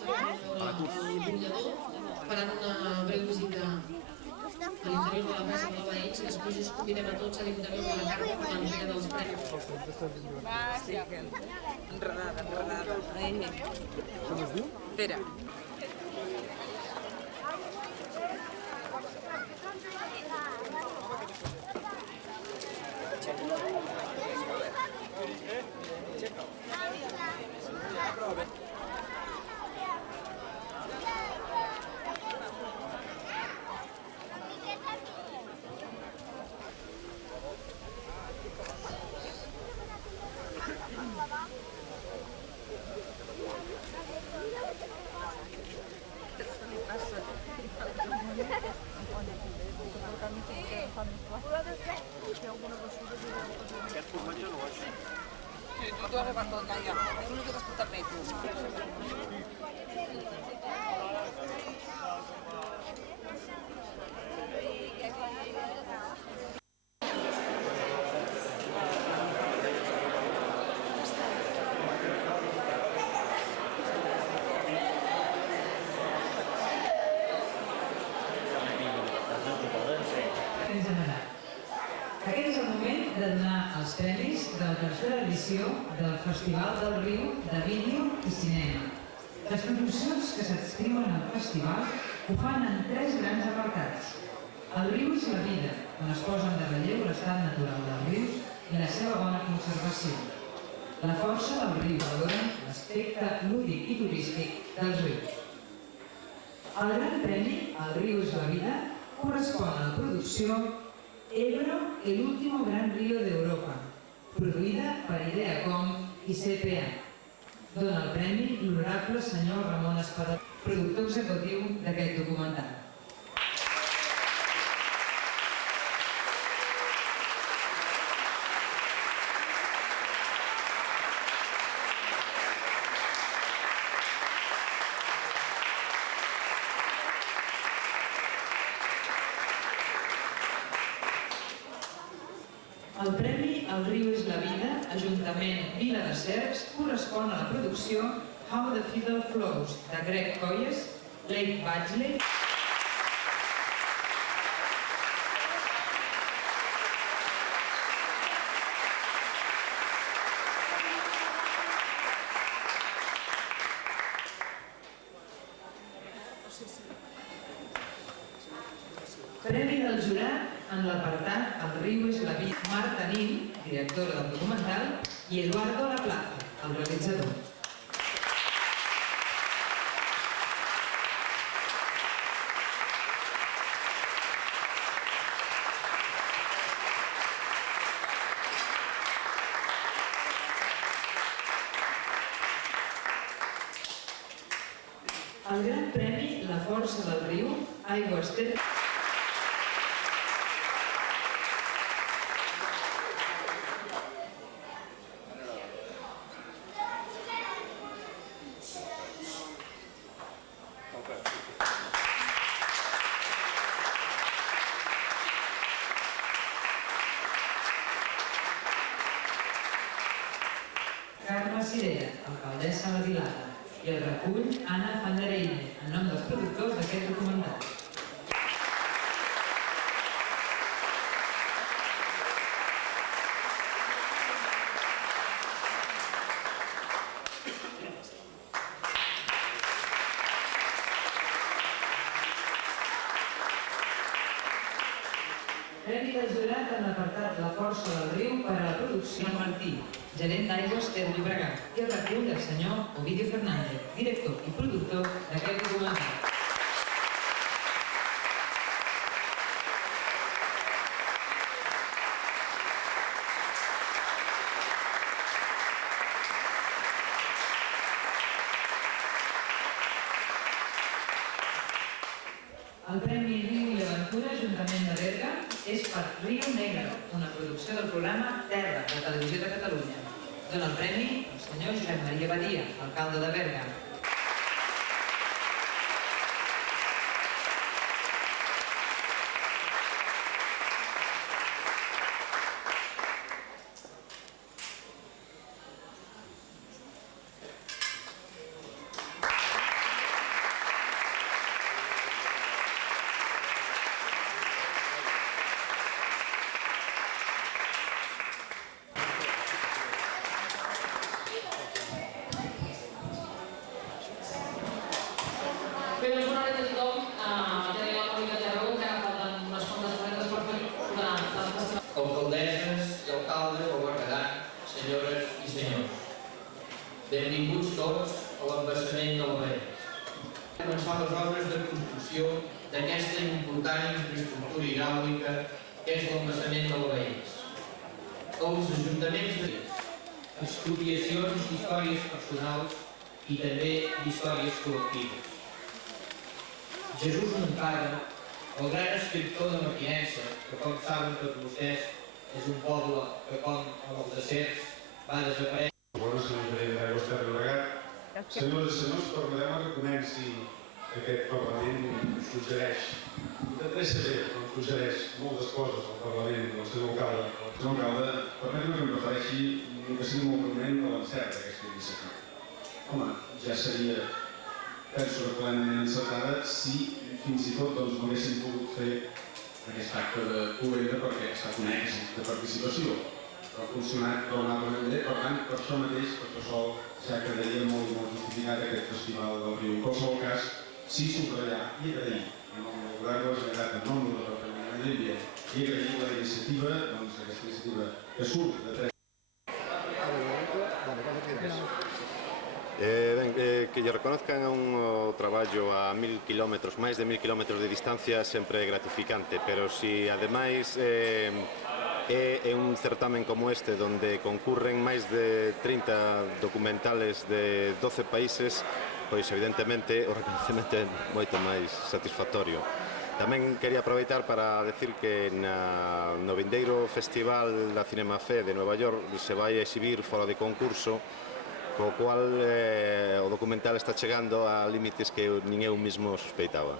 brollador, faran una breu visita a l'interior de la plaça de la Veïns i després us convidem a tots a l'Ajuntament de la Carme per l'entrega dels premis. Enredada. Com es diu? Pere. Aquest formatge no ho així. Sí, tu has arribat tot allà. És l'únic que has portat bé, tu. Aquest és el moment de donar els premis de la tercera edició del Festival del Riu de Vídeo i Cinema. Les produccions que s'adscriuen al festival ho fan en 3 grans apartats. El riu és la vida, on es posa en relleu l'estat natural dels rius i la seva bona conservació. La força del riu valora l'aspecte lúdic i turístic dels rius. El gran premi, El riu és la vida, correspon a la producció Ebro, el último gran río de Europa, produïda per Ideacom i CPA. Dona el premi l'honorable senyor Ramon Espada, productor executiu d'aquest documental. El premi El riu és la vida, Ajuntament Vila de Cercs, correspon a la producció How the Fiddle Flows, de Greg Coyes, Lake Badgley. Premi del jurat en l'apartat El riu és la vida, Marta Nin, directora del documental, i Eduardo Laplaza, el realitzador. El gran premi La força del riu, Aigües Ter... Carme Cirera, alcaldessa de Vilada, i el recull Anna Fandareine, en nom dels productors d'aquest documental. Premi del jurat en l'apartat La força del riu per a la producció Martí, gerent d'Aigües Ter Llobregat, i el recull del senyor Ovidio Fernández, director i productor d'aquest documental. El Premi Riu i Aventura, Ajuntament de Berga, és per Rio Negro, una producció del programa Terra, de Televisió de Catalunya. Dona el premi al senyor Josep Maria Badia, alcalde de Berga. Benvinguts tots a l'embassament del Baells. Començar les obres de construcció d'aquesta important infraestructura hidràulica que és l'embassament del Baells. Els ajuntaments de expropiacions d'històries personals i també d'històries col·lectives. Jesús Moncada, el gran escriptor de Martinença, que com saben tots vostès és un poble que com amb els deserts va desaparèixer. Bona, senyor gerent d'Aigües Ter Llobregat. Senyores i senyors, permetem que comenci aquest Parlament suggereix, intentaré ser bé, però suggereix moltes coses al Parlament del senyor alcalde. El senyor alcalde, permetem que em refereixi, que sigui molt breument, a l'encert d'aquesta iniciativa. Home, ja seria, penso que plenament encertada, si fins i tot no haguéssim pogut fer aquest acte de cloenda perquè ha estat un èxit de participació. Però ha funcionat raonablement bé, per tant, per això mateix, per això sol, ja quedaria molt justificat aquest festival del riu. En qualsevol cas, sí subratllar i agrair en nom del Govern de la Generalitat, en nom del Departament de Medi Ambient, i agrair la iniciativa, doncs aquesta iniciativa que surt de 3. Que lle reconozcan un traballo a 1000 km, máis de 1000 km de distancia sempre é gratificante, pero si ademais é un certamen como este onde concurren máis de 30 documentales de 12 países, pois evidentemente o reconocemento é moito máis satisfactorio. Tamén quería aproveitar para decir que no vindeiro Festival da Cinema Fe de Nova York se vai exhibir fora de concurso, co cual o documental está chegando a límites que nin eu mesmo sospeitaba.